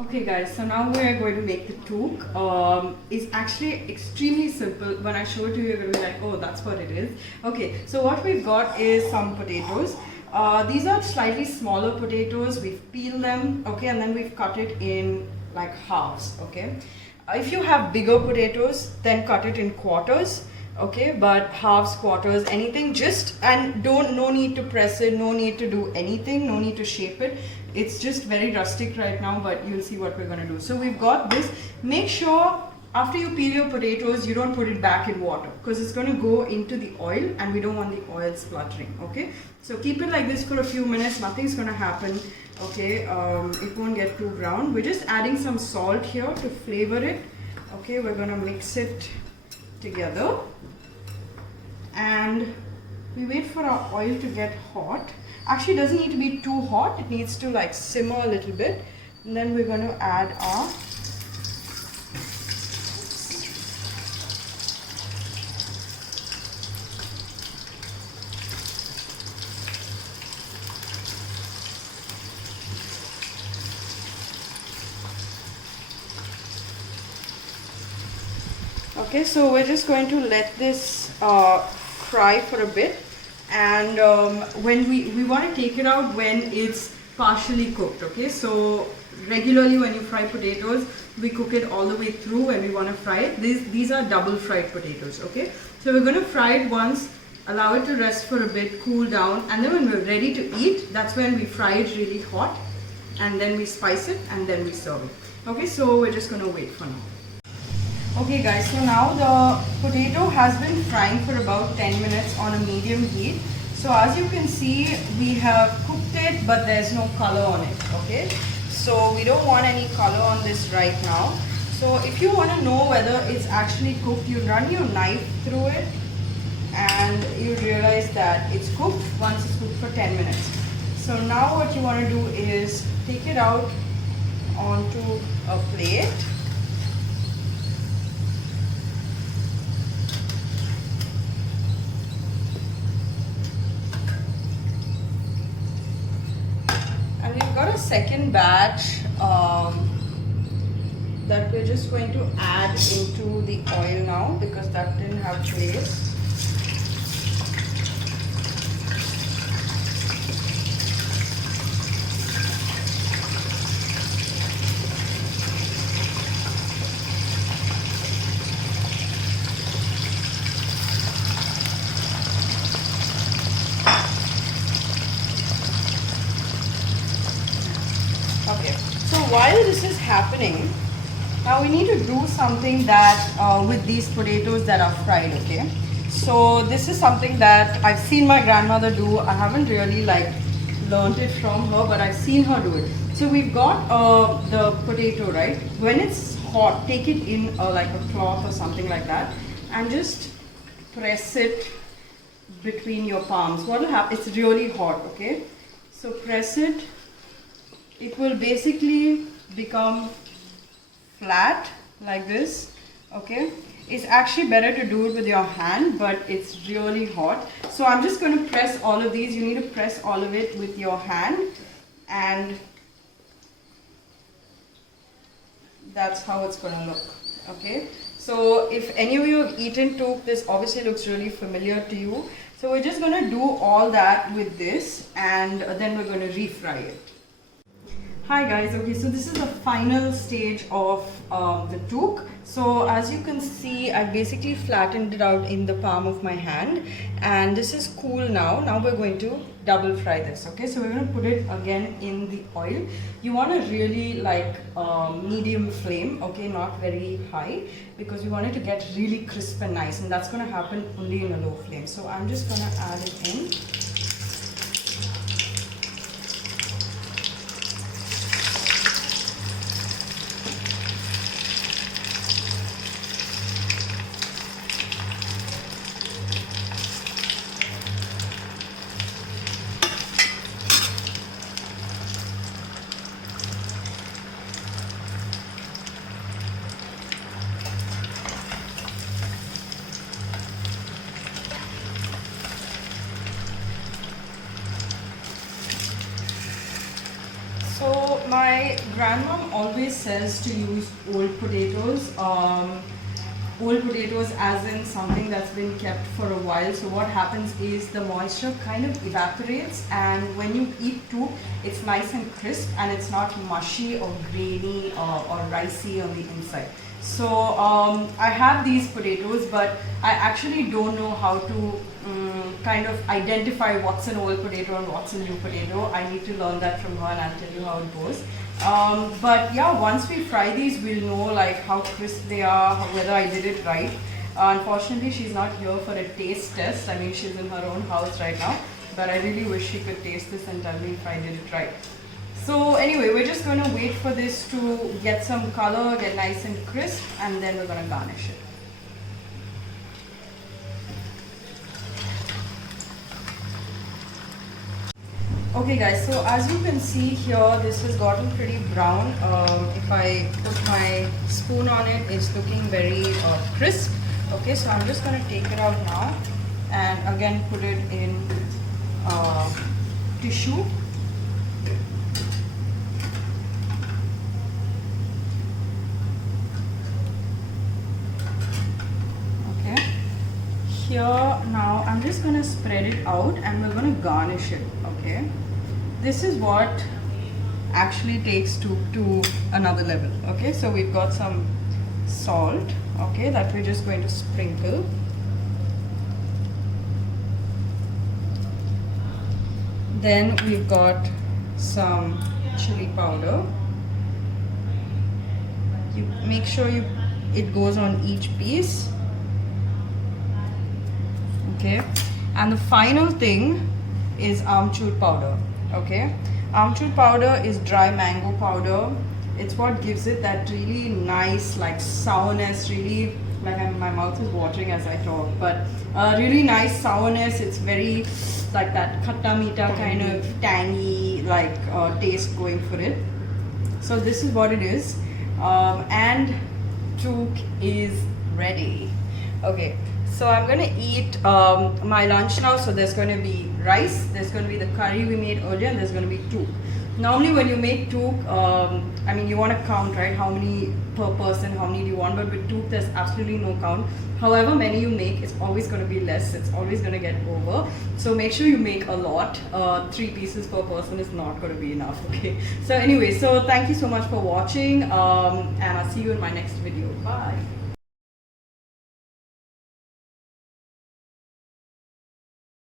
Okay guys, so now we're going to make the tuk. It's actually extremely simple. When I show it to you, you're going to be like, oh, that's what it is. Okay, so what we've got is some potatoes. These are slightly smaller potatoes. We've peeled them, okay, and then we've cut it in like halves, okay. If you have bigger potatoes, then cut it in quarters, okay, but halves, quarters, anything, just, and no need to press it, no need to do anything, no need to shape it. It's just very rustic right now, but you'll see what we're going to do. So we've got this. Make sure after you peel your potatoes, you don't put it back in water, because it's going to go into the oil and we don't want the oil spluttering, okay. So keep it like this for a few minutes, nothing's going to happen, okay. It won't get too brown. We're just adding some salt here to flavor it, okay. We're going to mix it together and we wait for our oil to get hot. Actually, it doesn't need to be too hot, it needs to like simmer a little bit, and then we're going to add our okay, so we're just going to let this fry for a bit, and when we want to take it out when it's partially cooked, okay. So regularly when you fry potatoes, we cook it all the way through when we want to fry it. These are double fried potatoes, okay. So we're going to fry it once, allow it to rest for a bit, cool down, and then when we're ready to eat, that's when we fry it really hot, and then we spice it and then we serve it, okay. So we're just going to wait for now. Okay guys, so now the potato has been frying for about 10 minutes on a medium heat. So as you can see, we have cooked it, but there's no color on it, okay. So we don't want any color on this right now. So if you want to know whether it's actually cooked, you run your knife through it and you realize that it's cooked once it's cooked for 10 minutes. So now what you want to do is take it out onto a plate. And we've got a second batch that we're just going to add into the oil now, because that didn't have place. Okay, so while this is happening, now we need to do something that with these potatoes that are fried, okay. So this is something that I've seen my grandmother do. I haven't really like learned it from her, but I've seen her do it. So we've got the potato, right? When it's hot, take it in like a cloth or something like that and just press it between your palms. What will happen? It's really hot, okay. So press it. It will basically become flat like this, okay. It's actually better to do it with your hand, but it's really hot. So I'm just going to press all of these. You need to press all of it with your hand, and that's how it's going to look, okay. So if any of you have eaten tuk, this obviously looks really familiar to you. So we're just going to do all that with this, and then we're going to refry it. Hi guys, okay, so this is the final stage of the tuk. So as you can see, I basically flattened it out in the palm of my hand, and this is cool now. Now we're going to double fry this, okay. So we're going to put it again in the oil. You want a really like medium flame, okay, not very high, because we want it to get really crisp and nice, and that's going to happen only in a low flame. So I'm just going to add it in. my grandmom always says to use old potatoes. Old potatoes as in something that's been kept for a while. So what happens is the moisture kind of evaporates, and when you eat tuk, it's nice and crisp and it's not mushy or grainy or ricey on the inside. So I have these potatoes, but I actually don't know how to kind of identify what's an old potato and what's a new potato. I need to learn that from her and I'll tell you how it goes. But yeah, once we fry these, we'll know like how crisp they are, whether I did it right. Unfortunately, she's not here for a taste test. I mean, she's in her own house right now, but I really wish she could taste this and tell me if I did it right. So anyway, we're just going to wait for this to get some color, get nice and crisp, and then we're going to garnish it. Okay guys, so as you can see here, this has gotten pretty brown. If I put my spoon on it, it's looking very crisp. Okay, so I'm just going to take it out now and again put it in tissue. Okay, here now I'm just going to spread it out and we're going to garnish it. Okay, this is what actually takes tuk to another level. Okay, so we've got some salt, okay, that we're just going to sprinkle. Then we've got some chili powder. You make sure it goes on each piece. Okay, and the final thing is amchur powder. Okay, amchur powder is dry mango powder. It's what gives it that really nice like sourness, really like my mouth is watering as I talk, but really nice sourness. It's very like that khatta meeta kind of tangy like taste going for it. So this is what it is, and tuk is ready. Okay, so I'm going to eat my lunch now. So there's going to be rice, there's going to be the curry we made earlier, and there's going to be tuk. Normally when you make tuk, I mean you want to count, right, how many per person, how many do you want, but with tuk there's absolutely no count. However many you make, it's always going to be less, it's always going to get over. So make sure you make a lot. 3 pieces per person is not going to be enough. Okay, so anyway, so thank you so much for watching, and I'll see you in my next video. Bye.